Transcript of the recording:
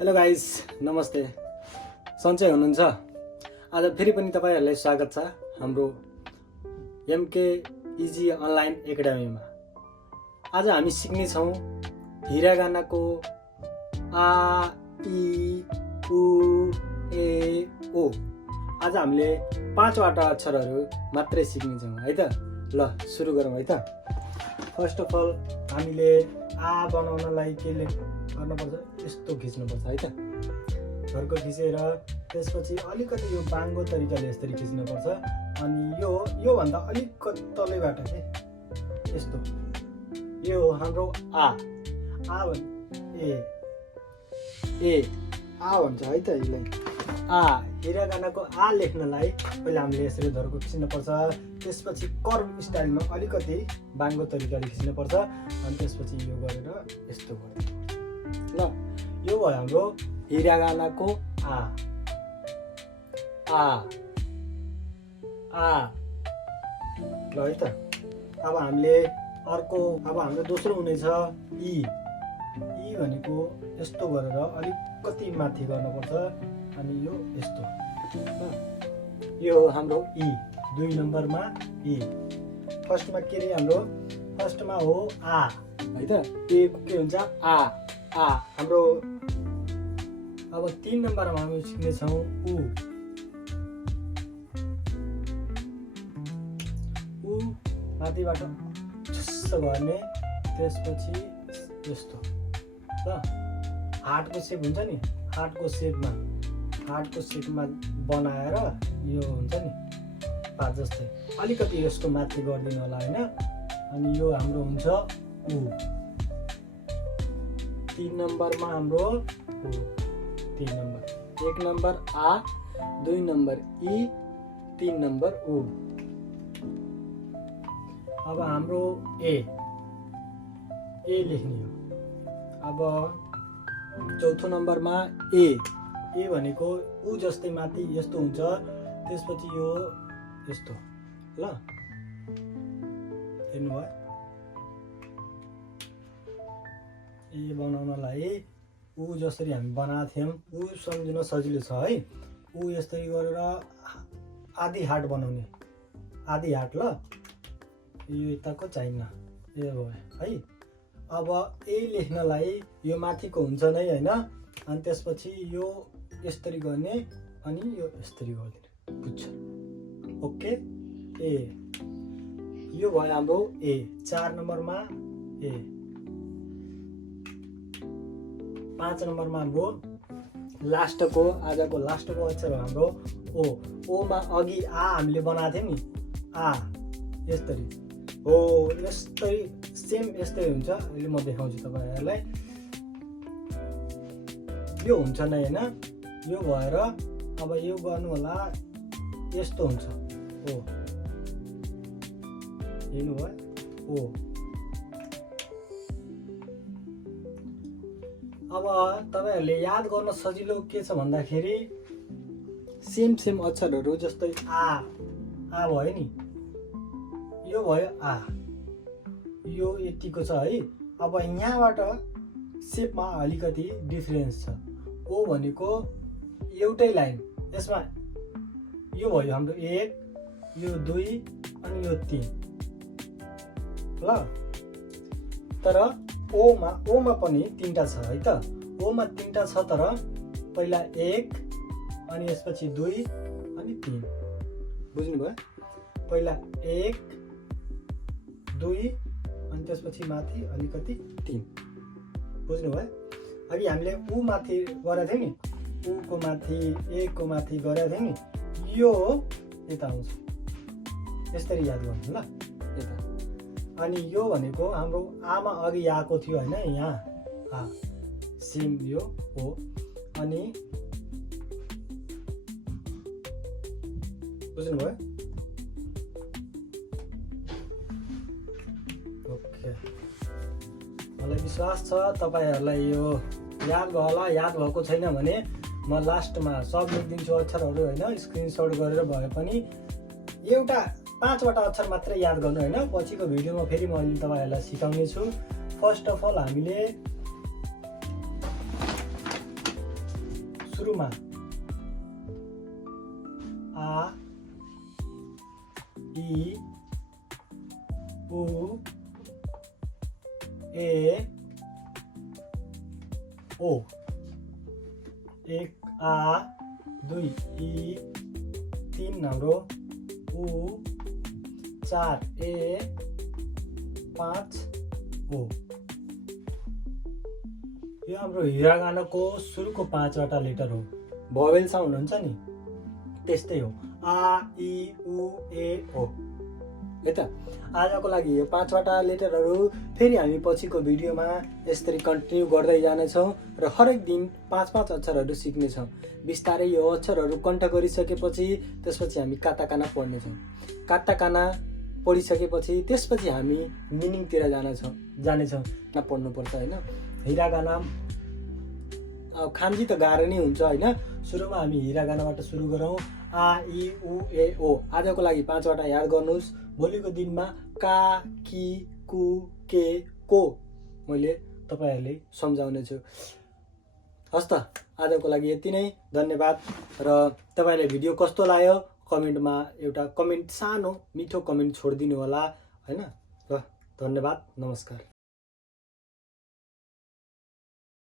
Hello guys, नमस्ते। सन्चै हुनुहुन्छ? आज फेरि पनि तपाईहरुलाई स्वागत छ हाम्रो एमके इजी अनलाइन एकाडेमीमा। आज हामी सिक्ने छौं हिरागानाको आ इ उ ए ओ। आज हामीले 5 वटा अक्षरहरू मात्रै सिक्ने छौं है त। ल सुरु गरौँ है त। फर्स्ट अफ अल हामीले आ बनाउनलाई के गर्नुपर्छ, यस्तो खिच्नुपर्छ है त। घरको खिचेर त्यसपछि अलिकति यो बाङ्गो तरिकाले यसरी खिच्नुपर्छ। अनि यो भन्दा अलिक तलैबाट के यस्तो, यो हो हाम्रो आ ए आ भन्छ है त यसलाई। आ हिरागानाको आ लेख्नलाई पहिला हामीले यसरी धर्को खिच्नुपर्छ। त्यसपछि कर्भ स्टाइलमा अलिकति बाङ्गो तरिकाले खिच्नुपर्छ। अनि त्यसपछि यो गरेर यस्तो गर्नुपर्छ। ल यो भयो हाम्रो हिरागानाको आ ल है त। अब हाम्रो दोस्रो हुनेछ इ भनेको यस्तो गरेर अलिकति माथि गर्नुपर्छ। अनि यो यस्तो ल। यो हो हाम्रो इ, 2 नम्बरमा इ। फर्स्टमा के रे हाम्रो, फर्स्टमा हो आ है त। ए के हुन्छ आ हाम्रो। अब 3 नम्बरमा हामी सिक्ने छौं उ माथिबाट चुस्स गर्ने। त्यसपछि यस्तो ल। हार्टको सेप हुन्छ नि, हार्टको सेपमा बनाएर यो हुन्छ नि पात जस्तै अलिकति यसको माथि गरिदिनु होला हैन। अनि यो हाम्रो हुन्छ उ। 3 नम्बरमा हाम्रो उ, 3 नम्बर। 1 नम्बर आ, 2 नम्बर इ, 3 नम्बर उ। अब हाम्रो ए लेख्ने हो। अब चौथो नम्बरमा ए भनेको उ जस्तै माथि यस्तो हुन्छ। त्यसपछि यो यस्तो ल। हेर्नुभयो, ए बनाउनलाई उ जसरी हामी बनाएको थियौँ, उ सम्झिन सजिलो छ है। उ यसरी गरेर आधी हाट बनाउने, आधी हाट ल। यो यताको चाहिन्न, यो भयो है। अब ए लेख्नलाई यो माथिको हुन्छ नै हैन। अनि त्यसपछि यो यसरी गर्ने अनि यो यसरी गरिदिने, बुझ्छ? ओके। ए यो भयो हाम्रो ए। 4 नम्बरमा ए। 5 नम्बरमा हाम्रो लास्टको, आजको लास्टको अक्षर हो हाम्रो ओ। ओमा अघि आ हामीले बनाएको थियौँ नि, आ यस्तरी हो, यस्तै सेम यस्तै हुन्छ। अहिले म देखाउँछु तपाईहरुलाई। यो हुन्छ नै हैन, यो भएर अब यो गर्नु होला, यस्तो हुन्छ ओ। हेर्नु भयो ओ। अब तपाईहरुले याद गर्न सजिलो के छ भन्दाखेरि सेम अक्षरहरू जस्तै आ भयो नि, यो भयो आ, यो यतिको छ है। अब यहाँबाट सेपमा अलिकति डिफरेन्स छ। ओ भनेको एउटै लाइन, यसमा यो भयो हाम्रो 1, यो 2 अनि यो 3 ल। तर ओमा पनि 3टा छ है त। ओमा 3टा छ, तर पहिला 1 अनि यसपछि 2 अनि 3। बुझ्नुभयो? पहिला 1 2 अनि त्यसपछि माथि अलिकति 3। बुझ्नुभयो? अघि हामीले उ माथि गरेको थियौँ नि, उ को माथि 1 को माथि गरेको थियौँ नि, यो यता आउँछ। यसरी याद गर्नु ल यता। अनि यो भनेको हाम्रो आमा अघि आएको थियो हैन, यहाँ आ सेम यो हो। अनि बुझ्नुभयो? ओके, मलाई विश्वास छ तपाईहरुलाई यो याद भयो होला। याद भएको छैन भने म लास्टमा सब लेखिदिन्छु अक्षरहरू हैन। स्क्रिनशट गरेर भए पनि एउटा 5 वटा अक्षर मात्रै याद गर्नु हैन। पछिको भिडियोमा फेरि म तपाईहरुलाई सिकाउने छु। फर्स्ट अफ अल हामीले सुरुमा आ इ उ ए ओ, 1 आ 2 इ 3 हाम्रो उ 4 ए 5 ओ। यो हाम्रो हिरागानाको सुरुको 5वटा लेटर हो। भोवेल साउन्ड हुन्छ नि त्यस्तै हो, आ इ उ ए ओ। है त आजको लागि यो 5वटा लेटरहरू फेरि हामी पछिको भिडियोमा यसरी कन्टिन्यू गर्दै जानेछौँ र हरेक दिन 5-5 अक्षरहरू सिक्नेछौँ। बिस्तारै यो अक्षरहरू कण्ठ गरिसकेपछि त्यसपछि हामी काटाकाना पढ्नेछौँ। काटाकाना पढिसकेपछि त्यसपछि हामी मिनिङतिर जानेछौँ पढ्नुपर्छ होइन। हिरागाना खान्जी त गाह्रो नै हुन्छ होइन। सुरुमा हामी हिरागानाबाट सुरु गरौँ। आ इ उ ए ओ। आजको लागि 5वटा याद गर्नुहोस्। भोलिको दिनमा का कि कु के को मैले तपाईँहरूले सम्झाउने छु। हस् त आजको लागि यति नै, धन्यवाद। र तपाईँलाई भिडियो कस्तो लाग्यो कमेन्टमा एउटा कमेन्ट, सानो मिठो कमेन्ट छोडिदिनु होला होइन। र धन्यवाद, नमस्कार।